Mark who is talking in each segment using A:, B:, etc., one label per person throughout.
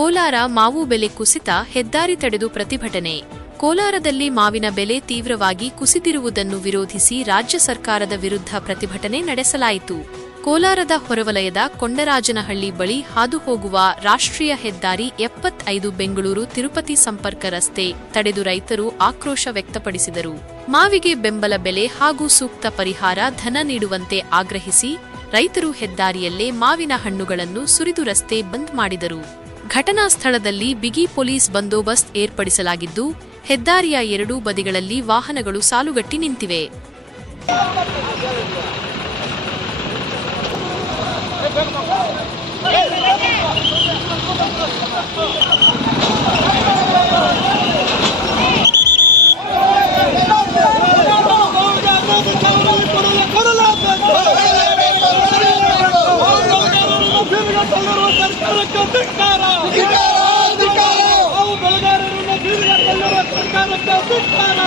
A: ಕೋಲಾರ ಮಾವು ಬೆಲೆ ಕುಸಿತ ಹೆದ್ದಾರಿ ತಡೆದು ಪ್ರತಿಭಟನೆ. ಕೋಲಾರದಲ್ಲಿ ಮಾವಿನ ಬೆಲೆ ತೀವ್ರವಾಗಿ ಕುಸಿದಿರುವುದನ್ನು ವಿರೋಧಿಸಿ ರಾಜ್ಯ ಸರ್ಕಾರದ ವಿರುದ್ಧ ಪ್ರತಿಭಟನೆ ನಡೆಸಲಾಯಿತು. ಕೋಲಾರದ ಹೊರವಲಯದ ಕೊಂಡರಾಜನಹಳ್ಳಿ ಬಳಿ ಹಾದುಹೋಗುವ ರಾಷ್ಟ್ರೀಯ ಹೆದ್ದಾರಿ ಎಪ್ಪತ್ತೈದು ಬೆಂಗಳೂರು ತಿರುಪತಿ ಸಂಪರ್ಕ ರಸ್ತೆ ತಡೆದು ರೈತರು ಆಕ್ರೋಶ ವ್ಯಕ್ತಪಡಿಸಿದರು. ಮಾವಿಗೆ ಬೆಂಬಲ ಬೆಲೆ ಹಾಗೂ ಸೂಕ್ತ ಪರಿಹಾರ ಧನ ನೀಡುವಂತೆ ಆಗ್ರಹಿಸಿ ರೈತರು ಹೆದ್ದಾರಿಯಲ್ಲೇ ಮಾವಿನ ಹಣ್ಣುಗಳನ್ನು ಸುರಿದು ರಸ್ತೆ ಬಂದ್ ಮಾಡಿದರು. ಘಟನಾ ಸ್ಥಳದಲ್ಲಿ ಬಿಗಿ ಪೊಲೀಸ್ ಬಂದೋಬಸ್ತ್ ಏರ್ಪಡಿಸಲಾಗಿದ್ದು ಹೆದ್ದಾರಿಯ ಎರಡೂ ಬದಿಗಳಲ್ಲಿ ವಾಹನಗಳು ಸಾಲುಗಟ್ಟಿ ನಿಂತಿವೆ.
B: ಸರ್ಕಾರಕ್ಕೆ ಧಿಕ್ಕಾರ ನಾವು ಬೆಳೆಗಾರರನ್ನ ಸರ್ಕಾರಕ್ಕೆ ಧಿಕ್ಕಾರ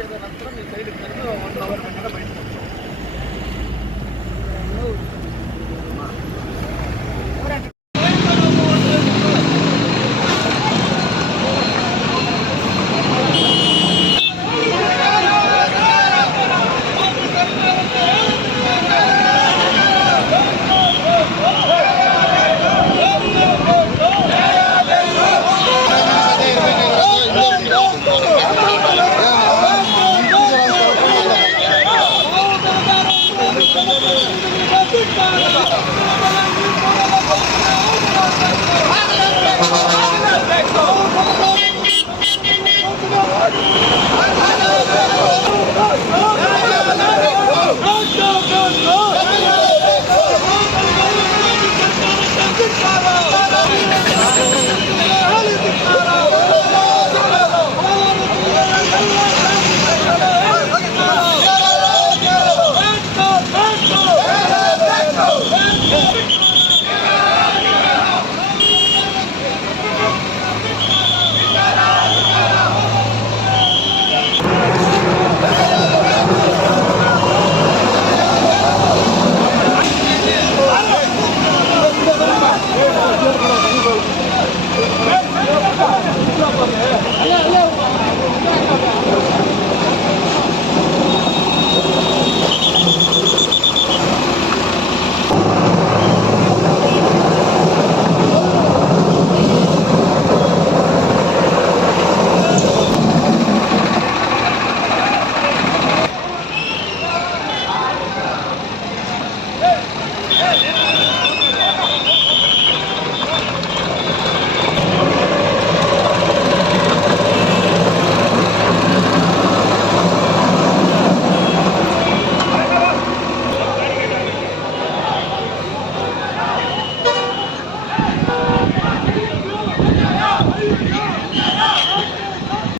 C: చేసేదానంతరం మీ సైడ్ వన్ అవర్ వెంటనే బయటకు Thank you.